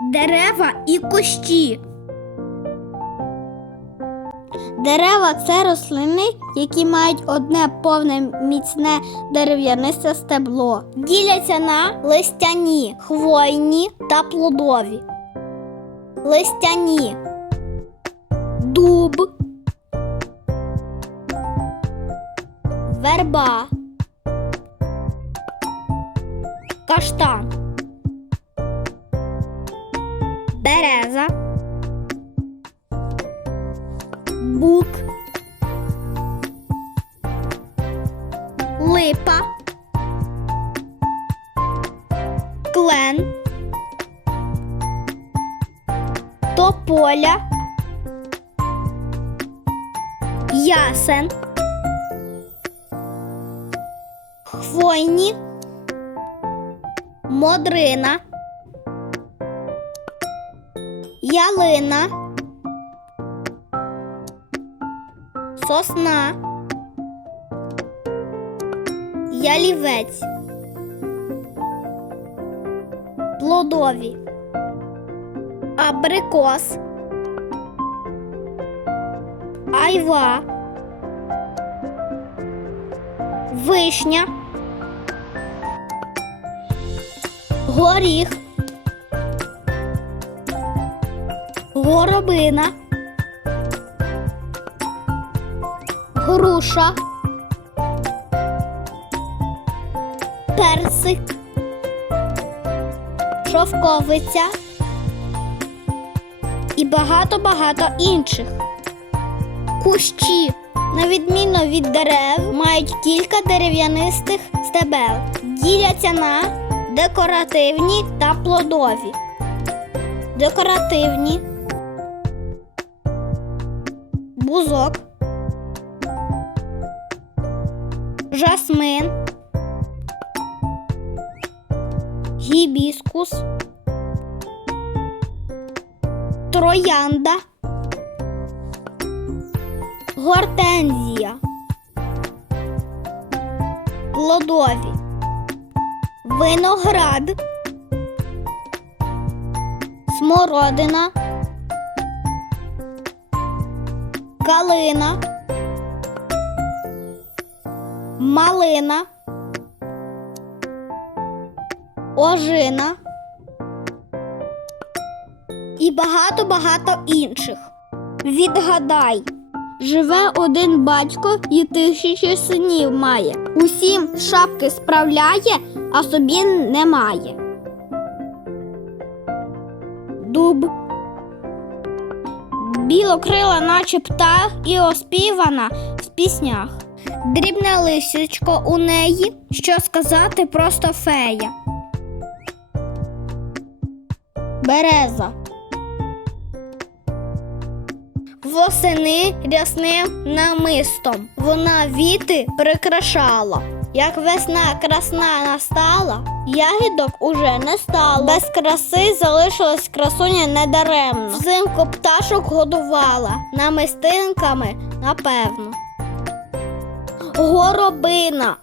Дерева і кущі. Дерева це рослини, які мають одне повне міцне дерев'янисте стебло. Діляться на листяні, хвойні та плодові. Листяні. Дуб. Верба. Каштан. Береза. Бук. Липа. Клен. Тополя. Ясен. Хвойні. Модрина. Ялина. Сосна. Ялівець. Плодові. Абрикос. Айва. Вишня. Горіх. Горобина. Груша. Персик. Шовковиця. І багато-багато інших. Кущі. На відміну від дерев, мають кілька дерев'янистих стебел. Діляться на декоративні та плодові. Декоративні. Бузок. Жасмин. Гібіскус. Троянда. Гортензія. Плодові. Виноград. Смородина. Калина. Малина. Ожина. І багато-багато інших. Відгадай. Живе один батько і тисячі синів має. Усім шапки справляє, а собі немає. Дуб. Білокрила, наче птах, і оспівана в піснях. Дрібне лисичко у неї, що сказати, просто фея. Береза. Восени рясним намистом вона віти прикрашала. Як весна красна настала, ягідок уже не стало. Без краси залишилась красуня недаремно. Взимку пташок годувала намистинками, напевно. Горобина